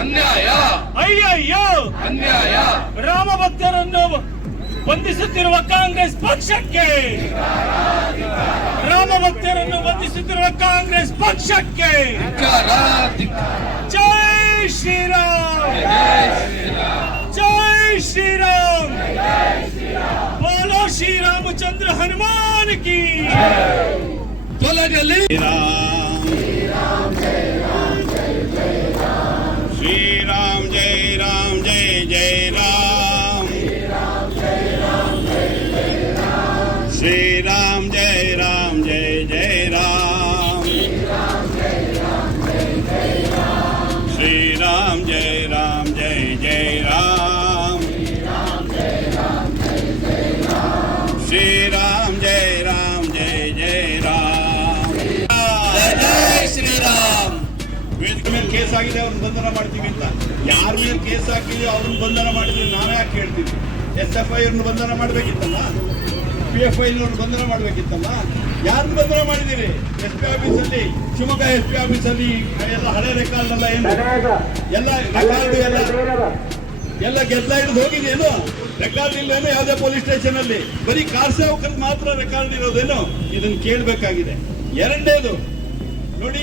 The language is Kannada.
ಅನ್ಯಾಯ ಅಯ್ಯಯ್ಯೋ ಅನ್ಯಾಯ ರಾಮ ಭಕ್ತರನ್ನು ಬಂಧಿಸುತ್ತಿರುವ ಕಾಂಗ್ರೆಸ್ ಪಕ್ಷಕ್ಕೆ ರಾಮ ಭಕ್ತರನ್ನು ಬಂಧಿಸುತ್ತಿರುವ ಕಾಂಗ್ರೆಸ್ ಪಕ್ಷಕ್ಕೆ ಧಿಕ್ಕಾರ, ಧಿಕ್ಕಾರ. ಜೈ ಶ್ರೀರಾಮ್ ಜೈ ಶ್ರೀರಾಮ್. ಜೈ ಶ್ರೀರಾಮ್ ಬೋಲೋ ಶ್ರೀ ರಾಮಚಂದ್ರ ಹನುಮಾನ್ ಕಿ ತೊಲಗಲಿ श्री राम जय राम जय जय राम श्री राम जय case ಆಗಿದೆ, ಅವ್ರನ್ನ ಬಂಧನ ಮಾಡ್ತೀವಿ ಅಂತ. ಯಾರ ಮೇಲೆ ಕೇಸ್ ಹಾಕಿದೀವಿ ಅವ್ರನ್ನ ಬಂಧನ ಮಾಡಿದ್ವಿ ನಾವೇ ಯಾಕೆ ಹೇಳ್ತೀವಿ? ಎಸ್ ಎಫ್ ಐ ಅವ್ರನ್ನ ಬಂಧನ ಮಾಡ್ಬೇಕಿತ್ತಲ್ಲ? ಪಿ ಎಫ್ ಐ ಬಂಧನ ಮಾಡ್ಬೇಕಿತ್ತಲ್ಲ? ಯಾರನ್ನ ಬಂಧನ ಮಾಡಿದ್ದೀರಿ? ಎಸ್ ಪಿ ಆಫೀಸಲ್ಲಿ ಶಿವಮೊಗ್ಗ ಎಸ್ ಪಿ ಆಫೀಸಲ್ಲಿ ಎಲ್ಲ ಹಳೆ ರೆಕಾರ್ಡ್ ಎಲ್ಲ ಏನು? ಎಲ್ಲ ರೆಕಾರ್ಡ್ ಎಲ್ಲ ಎಲ್ಲ ಗೆದ್ದ ಹಿಡಿದು ಹೋಗಿದೆಯೇನು? ರೆಕಾರ್ಡ್ ಇಲ್ಲೇನು ಯಾವುದೇ ಪೊಲೀಸ್ ಸ್ಟೇಷನ್ ಅಲ್ಲಿ? ಬರೀ ಕಾರ್ ಸೇವಕರಿಗೆ ಮಾತ್ರ ರೆಕಾರ್ಡ್ ಇರೋದೇನು? ಇದನ್ನು ಕೇಳಬೇಕಾಗಿದೆ. ಎರಡನೇದು, ನೋಡಿ